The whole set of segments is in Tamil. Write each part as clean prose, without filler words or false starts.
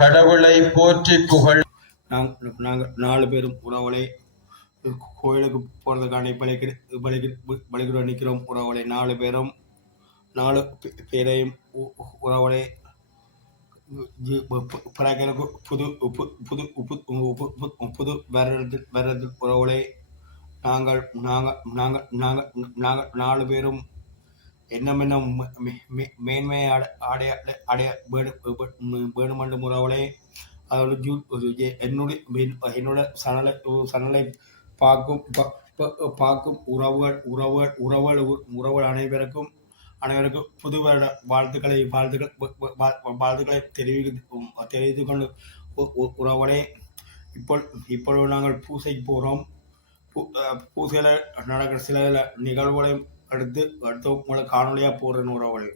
கடவுளை போற்றி புகழ். நாங்கள் 4 பேரும் உறவுகளை கோயிலுக்கு போகிறதுக்காண்டி பலிகிட நிற்கிறோம். உறவுகளை 4 பேரையும் உறவுகளை புது புது வருடத்தில் உறவுகளை நாங்கள் 4 பேரும் என்னமென்ன மேன்மையை அடைய வேணுமென்ற உறவுகளை அதோட என்னோட சனலை பார்க்கும் உறவுகள் அனைவருக்கும் புது வருட வாழ்த்துக்களை தெரிவித்துக் கொண்டு உறவுகளே இப்பொழுது நாங்கள் பூசைக்கு போகிறோம். பூசையில் நடக்கிற சில நிகழ்வுகளையும் அடுத்து உங்களை காணொலியாக போடுறேன் உறவுகளே.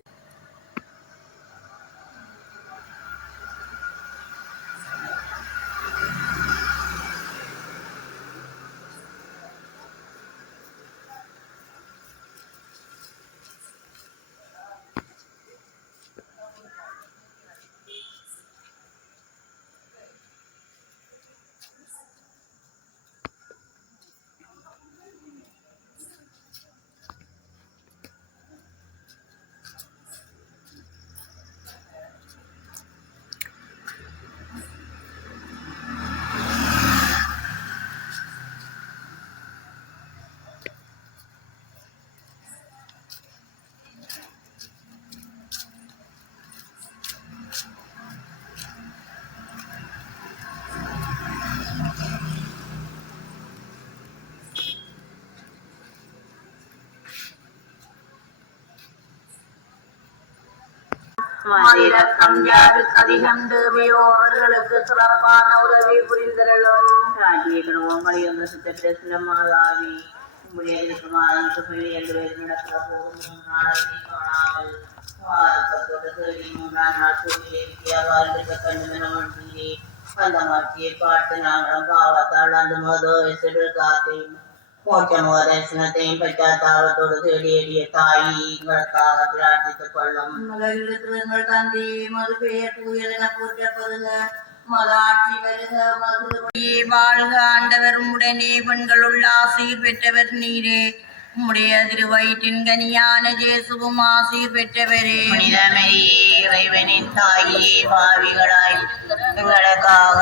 மதிரக்கம் யாருக்கு அதிகம் தேவையோ அவர்களுக்கு சிறப்பான உதவி புரிந்தரலும் ராஜ்யகணவங்களை அந்த சித்தத்தை சில மாதாவி முடியாதிருக்குமாறும் சொல்லி என்று நடக்கிற போதும் நாளை காணாமல் தேடி 3ஆம் நாள் சூரிய வாழ்ந்திருக்க கண்டுமெனே அந்த மாற்றியை பார்த்து நாங்களும் பாவத்தால் அந்த மோதோ சிறு காத்தையும் மோட்சமோதேசனத்தையும் பெற்றாத்தாவத்தோடு தேடிய தாயி எங்களுக்காக பிரார்த்தித்துக் கொள்ளும். மகளிர் தந்தி மது பெயர் தூயதென போற்றப்படுக, மதாட்சி வருக, மதுரையே வாழ்க. ஆண்டவர் உடனே பெண்களுள்ள ஆசீர் பெற்றவர் நீரே. உம்முடைய திருவயிற்றின் கனியான இயேசுவும் ஆசீர் பெற்றவரே. புனிதமரியே இறைவனின் தாயே, பாவிகளாய் எங்களுக்காக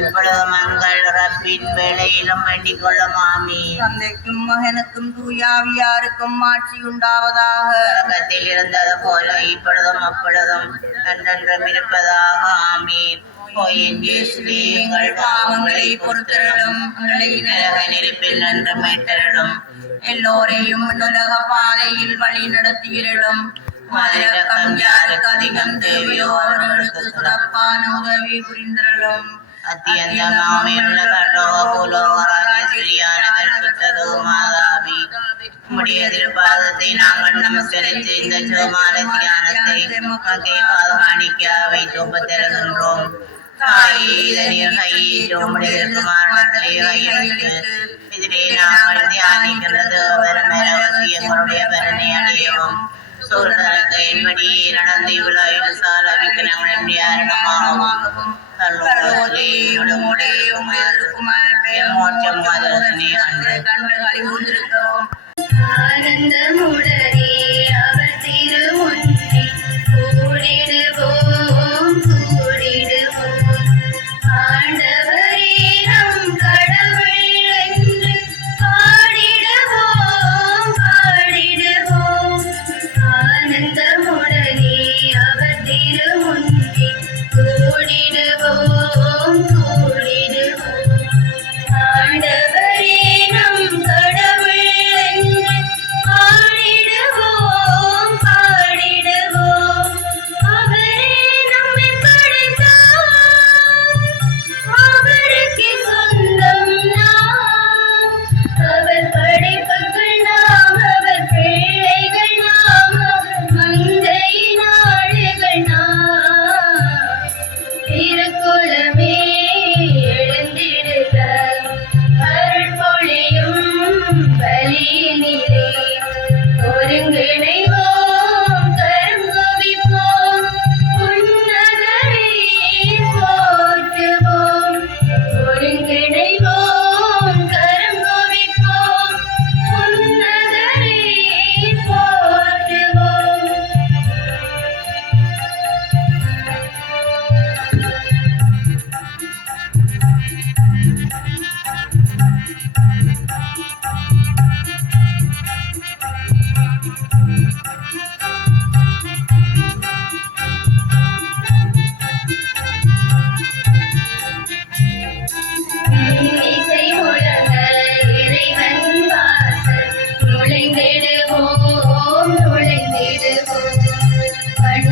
இப்பொழுது மங்கள் ரப்பின் வேளையிலும் வேண்டிக் கொள்ளுமாமே. தந்தைக்கும் மகனுக்கும் தூயாவியாருக்கும் ஆட்சி உண்டாவதாக. தொடக்கத்தில் இருந்தது போல இப்பொழுதும் அப்பொழுதும் என்றென்றும் இருப்பதாக. ஆமீன். எங்கள் பாவங்களை பொறுத்தருளும், நெருப்பில் நன்று மீட்டருளும், எல்லோரையும் உலக பாதையில் வழி நடத்தியிருளும். மதிரக்கம் யாருக்கு அதிகம் தேவையோ அவர்களுக்கு சிறப்பான உதவி புரிந்தருளும். பாதத்தை நாங்கள் நமஸ்கரித்து இந்த ஜெபமான தியானத்தை பாதமாணிக்க வைத்து ஒப்புத்தருகின்றோம். இதிலே நாங்கள் தியானிக்கிறது எங்களுடைய பலனை அடையவும் சூழ்நிலையின்படி நடந்து இவ்வளவு சால விக்கிரங்களும் யாரிடமாகவும் மோட்சம் கண்டு அறிவுறுத்திருக்கிறோம். ஆனந்தமுடனே அவர் திருமுன்னே கூடிடுவோம் கூடிடுவோம். ஆண்டவரே நம் கடவுள் என்று பாடிடுவோம் பாடிடுவோம். ஆனந்தமுடனே அவர் திருமுன்னே கூடிடுவோம் கூடிடுவோம். ஆண்டவரே நம் கடவுள் என்று பாடிடுவோம் பாடிடுவோம். அவரே நம்மை படைத்தார், அவருக்கு சொந்தம் நாம். அவர் படைப்புகள் நாம், அவர் பிள்ளைகள் நாம், மந்தை நாடுகள் நாம். திருக்குறள்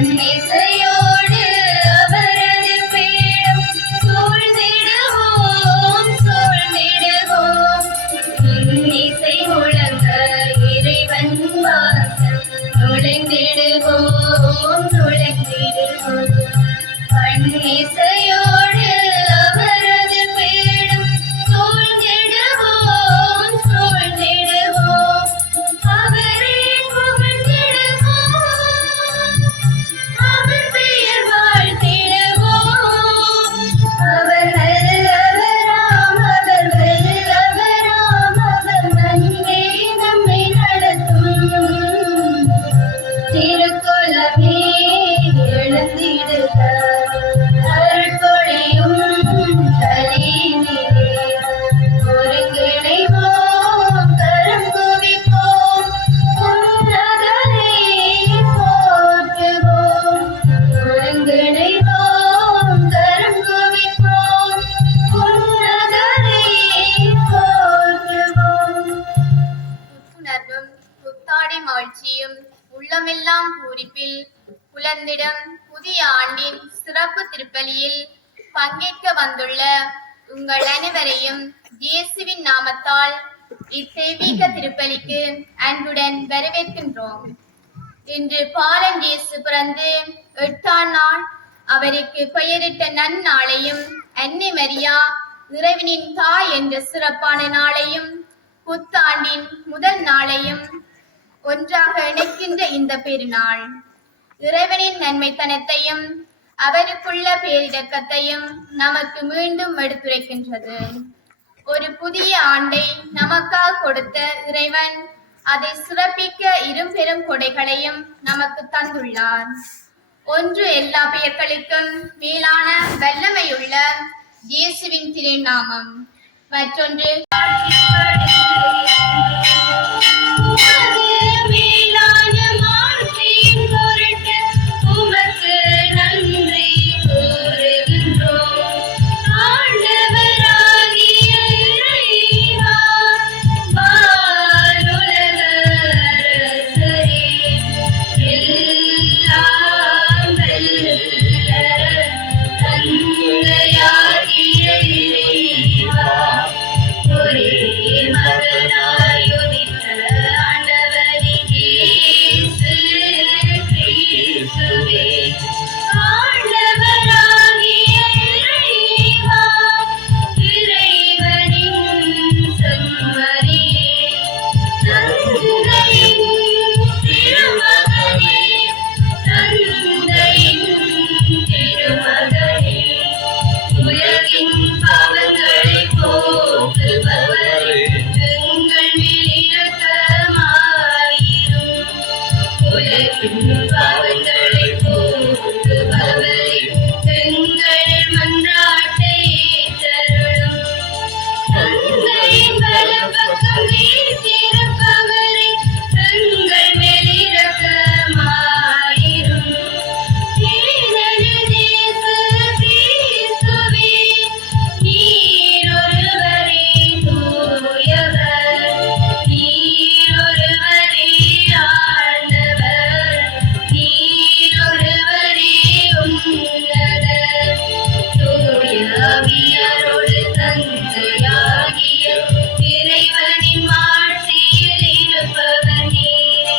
இன்னிசையோடு அவரது பீடம் சூழ்ந்திடுவோம் சூழ்ந்திடுவோம். இன்னிசை முழங்க இறைவன் வாசல் நுழைந்திடுவோம் நுழைந்திடுவோம். இன்னிசையோடு அவரது பீடம் சூழ்ந்திடுவோம் சூழ்ந்திடுவோம். அவரை புகழ்ந்திடுவோம், அவர் பெயர் வாழ்த்திடுவோம். அவர் நல்லவராம், அவர் வல்லவராம், அவர் நன்மை நம்மை நடத்தும். திருக்குலமே எழுந்திடுக, அருள்பொழியும் தலையினிலே. ஒருங்கிணைவோம், கரம் குவிப்போம், உன்னதரை போற்றுவோம். ஒருங்கிணைவோம், கரம் குவிப்போம், உன்னதரை போற்றுவோம். புத்துணர்வும் புத்தாடை மகிழ்ச்சியும் உள்ளமெல்லாம் பூரிப்பில் புலந்திடம் புதிய ஆண்டின் சிறப்பு திருப்பலியில் பங்கேற்க வந்துள்ள உங்கள் அனைவரையும் இயேசுவின் நாமத்தால் இத்தெய்வீக திருப்பலிக்கு அன்புடன் வரவேற்கின்றோம். இன்று பாலன் இயேசு பிறந்து 8ஆம் நாள், அவருக்கு பெயரிட்ட நன்னாளையும் அன்னை மரியா இறைவனின் தாய் என்ற சிறப்பான நாளையும் புத்தாண்டின் முதல் நாளையும் ஒன்றாக இணைக்கின்ற இந்த பெருநாள் இறைவனின் நன்மைத்தனத்தையும் அவருக்குள்ள பேரிடக்கத்தையும் நமக்கு மீண்டும் எடுத்துரைக்கின்றது. ஒரு புதிய ஆண்டை நமக்காக கொடுத்த இறைவன் அதை சிறப்பிக்க இருபெரும் கொடைகளையும் நமக்கு தந்துள்ளார். ஒன்று, எல்லா பெயர்களுக்கும் மேலான வல்லமையுள்ள இயேசுவின் திருநாமம். மற்றொன்று, உமது மேலான மாட்சியின் பொருட்டு உமக்கு நன்றி கூறுகின்றோம். ஆண்டவராகிய இறைவா, வானுலக அரசரே, எல்லாம் வல்ல தந்தையாகிய இறைவா, ஒரே மகனாய் உதித்த ஆண்டவரின் இயேசு கிறிஸ்துவே, ஆண்டவராகிய இறைவா, இறைவனின் செம்மறியே, தந்தையின் திருமகனே, தந்தையின் திருமகனே, உலகின் பாவங்களை போக்குபவரே, எங்கள் மேல் இரக்கமாயிரும். உலகின் பாவங்களை போக்குபவரே, எங்கள் மன்றாட்டை ஏற்றருளும். தந்தையின் வலப்பக்கம் வீற்றிருப்பவரே, எங்கள் மேல் இரக்கமாயிரும். ஏனெனில் இயேசு கிறிஸ்துவே, நீர் ஒருவரே தூயவர், நீர் ஒருவரே ஆண்டவர், நீர் ஒருவரே உன்னதர். தூய ஆவியாரோடு தந்தையாகிய இறைவனின் மாட்சியில் இருப்பவர் நீரே.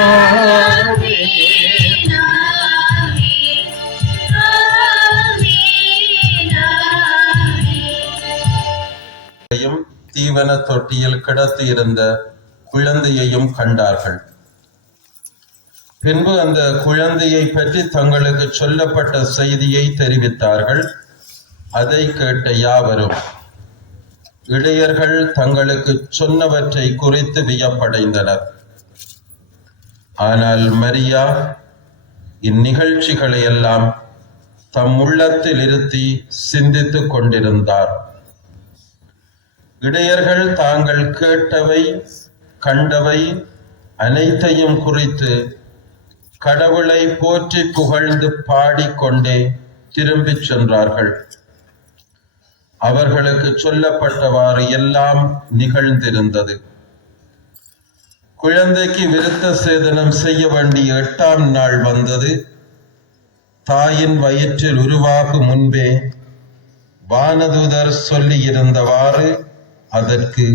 ஆமென், ஆமென், ஆமென், ஆமென். தீவன தொட்டியில் கிடத்தி இருந்த குழந்தையையும் கண்டார்கள். பின்பு அந்த குழந்தையை பற்றி தங்களுக்கு சொல்லப்பட்ட செய்தியை தெரிவித்தார்கள். அதை கேட்ட யாவரும் இளையர்கள் தங்களுக்கு சொன்னவற்றை குறித்து வியப்படைந்தனர். ஆனால் மரியா இந்நிகழ்ச்சிகளை எல்லாம் தம் உள்ளத்தில் இருத்தி சிந்தித்துக் கொண்டிருந்தார். இடையர்கள் தாங்கள் கேட்டவை கண்டவை அனைத்தையும் குறித்து கடவுளை போற்றி புகழ்ந்து பாடிக்கொண்டே திரும்பிச் சென்றார்கள். அவர்களுக்கு சொல்லப்பட்டவாறு எல்லாம் நிகழ்ந்திருந்தது. குழந்தைக்கு விருத்த சேதனம் செய்ய வேண்டிய 8ஆம் நாள் வந்தது. தாயின் வயிற்றில் உருவாகும் முன்பே வானதூதர் சொல்லியிருந்தவாறு அதற்கு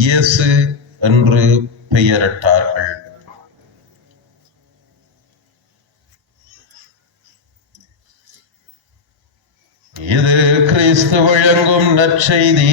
இயேசு என்று பெயரிட்டார்கள். இது கிறிஸ்து வழங்கும் நற்செய்தி.